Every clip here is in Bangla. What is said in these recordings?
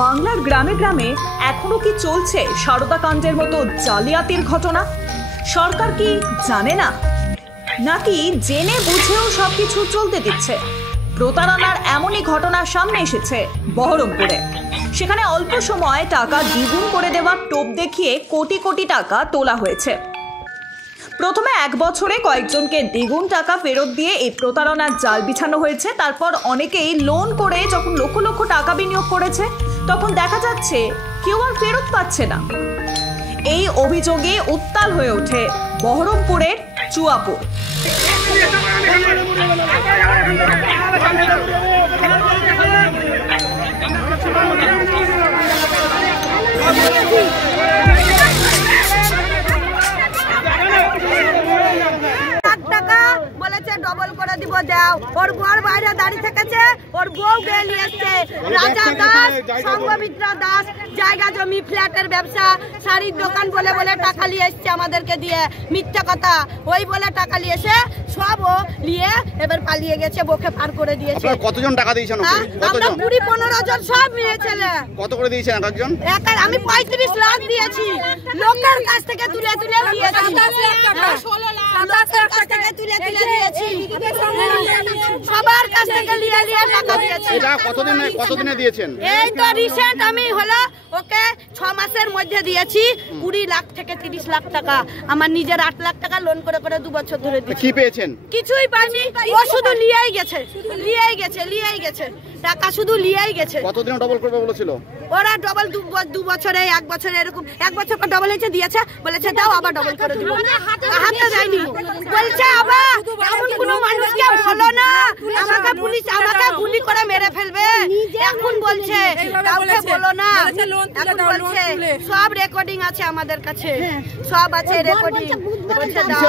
বাংলার গ্রামে গ্রামে এখনো কি চলছে সারদা কাণ্ডের মতো জালিয়াতির ঘটনা? সরকার কি জানে না, নাকি জেনে বুঝেও সবকিছু চলতে দিচ্ছে? প্রতারণার এমনই ঘটনা সামনে এসেছে বহরমপুরে। সেখানে অল্প সময় টাকা দ্বিগুণ করে দেওয়ার টোপ দেখিয়ে কোটি কোটি টাকা তোলা হয়েছে। প্রথমে 1 বছরে কয়েকজনকে দ্বিগুণ টাকা ফেরত দিয়ে এই প্রতারণার জাল বিছানো হয়েছে। তারপর অনেকেই লোন করে যখন লক্ষ লক্ষ টাকা বিনিয়োগ করেছে, তখন দেখা যাচ্ছে কেউ আর ফেরত পাচ্ছে না। এই অভিযোগে উত্তাল হয়ে ওঠে বহরমপুরের চুয়াপুর। ডবল করে দিব দাও, ওর বর বাইরে দাঁড়িয়ে থেকেছে, ওর বউ গিয়ে নিয়ে এসছে। রাজা দাস, সংঘমিত্রা দাস জায়গা জমি ফ্ল্যাটের ব্যবসা, শাড়ির দোকান বলে বলে টাকা নিয়ে এসছে আমাদেরকে দিয়ে। মিথ্যা কথা, ওই বলে টাকা নিয়ে এসে সব ও নিয়ে এবার পালিয়ে গেছে, বকে পার করে দিয়েছে। কতজন টাকা দিয়েছেন? আমরা 20-15 জন সব মেয়ে ছেলে। কত করে দিয়েছেন একজন? আমি 35 লাখ দিয়েছি, লোকের কাছ থেকে তুলে তুলে দিয়েছি। 27 লাখ থেকে তুলে তুলে দিয়েছি, সবার কাছ থেকে নিয়ে নিয়ে টাকা দিয়েছি। এটা কতদিনে দিয়েছেন? এই তো রিসেন্ট আমি হলো ওকে 6 মাসের মধ্যে দিয়েছি 20 লাখ থেকে 30 লাখ টাকা। আমার নিজের 8 লাখ টাকা লোন করে করে 2 বছর ধরে দিয়েছি। কি পেয়েছেন? কিছুই পাইনি, ও শুধু লিয়েই গেছে টাকা, শুধু লিয়েই গেছে। কতদিন ডবল করবে বলেছিল? ওরা ডবল 2 বছরে 1 বছরে এরকম 1 বছর পর ডবল হয়েছে, দিয়েছে, বলেছে দাও আবার ডবল করে দিব। হাতে যায়নি, বলছে আবার এমন কোনো মানুষকে হলো না, আমাকে পুলিশ আমাকে গুলি করে মেরে ফেলবে। এখন বলছে কাউকে বলো না, এখন বলছে সব রেকর্ডিং আছে আমাদের কাছে, সব আছে রেকর্ডিং। বলছে দাও,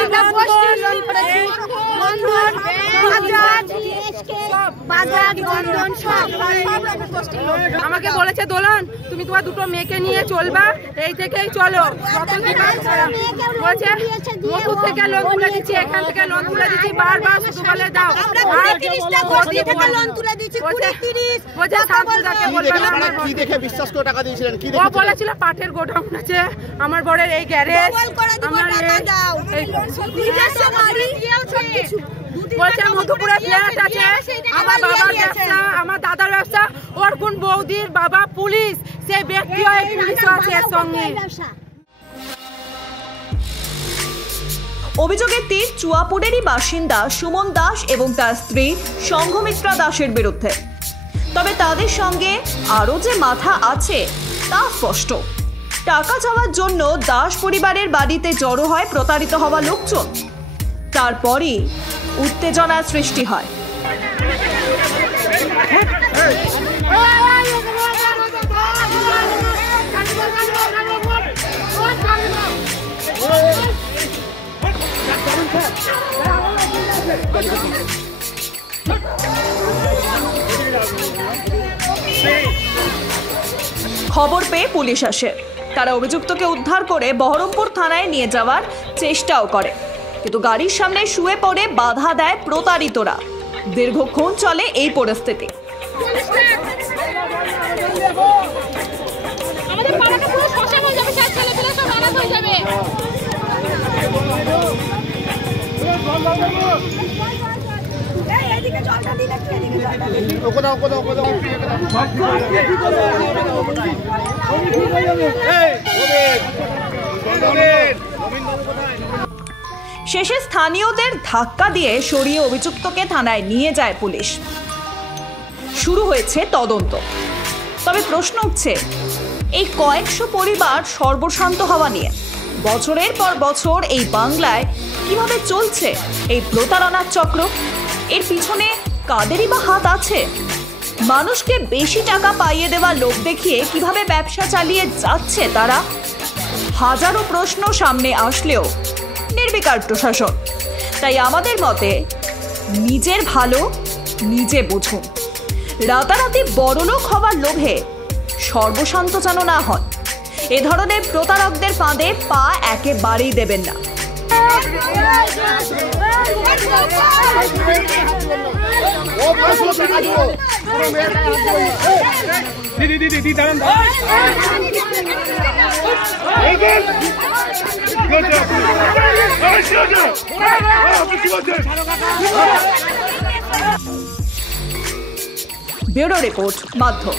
আমরা পোস্টিং লোন করেছি, বন্ধন, বাজাজ বন্ধন সব। আমাকে বলেছে দোলন তুমি তোমার 2টো মেয়েকে নিয়ে চলবা, এই থেকেই চলো। বলছে মুকুট থেকে লোন তুলে দিচ্ছি, এখান থেকে লোন তুলে দিচ্ছি, বারবার শুধু বলে দাও। কি দেখে বিশ্বাস করে টাকা দিয়েছিলেন? কি দেখে? ও বলেছিল পাটের গোডাউন আছে, আমার বড়ের এই গ্যারেজ, বলছে মধুপুরে ফ্ল্যাট আছে, আমার বাবার ব্যবসা, আমার দাদার ব্যবসা, ওর কোন বৌদির বাবা পুলিশ, সেই ব্যক্তি পুলিশ আছে এর সঙ্গে। অভিযোগের তীর চুয়াপুরেরই বাসিন্দা সুমন দাস এবং তার স্ত্রী সংঘমিত্রা দাসের বিরুদ্ধে। তবে তাদের সঙ্গে আরও যে মাথা আছে তা স্পষ্ট। টাকা চাওয়ার জন্য দাস পরিবারের বাড়িতে জড়ো হয় প্রতারিত হওয়া লোকজন। তারপরই উত্তেজনার সৃষ্টি হয়। খবর পেয়ে পুলিশ আসে। তারা অভিযুক্তকে উদ্ধার করে বহরমপুর থানায় নিয়ে যাওয়ার চেষ্টাও করে, কিন্তু গাড়ির সামনে শুয়ে পড়ে বাধা দেয় প্রতারিতরা। দীর্ঘক্ষণ চলে এই পরিস্থিতি। শেষে স্থানীয়দের ধাক্কা দিয়ে সরিয়ে অভিযুক্তকে থানায় নিয়ে যায় পুলিশ। শুরু হয়েছে তদন্ত। তবে প্রশ্ন উঠছে, এই কয়েকশো পরিবার সর্বশান্ত হওয়া নিয়ে বছরের পর বছর এই বাংলায় কিভাবে চলছে এই প্রতারণার চক্র? এর পিছনে কাদেরই বা হাত আছে? মানুষকে বেশি টাকা পাইয়ে দেওয়ার লোভ দেখিয়ে কিভাবে ব্যবসা চালিয়ে যাচ্ছে তারা? হাজারো প্রশ্ন সামনে আসলেও নির্বিকার প্রশাসন। তাই আমাদের মতে নিজের ভালো নিজে বুঝুন। রাতারাতি বড়লোক হবার লোভে সর্বশান্ত যেন না হন। এ ধরনের প্রতারকদের ফাঁদে পা একেবারেই দেবেন না। ব্যুরো রিপোর্ট, মাধ্যম।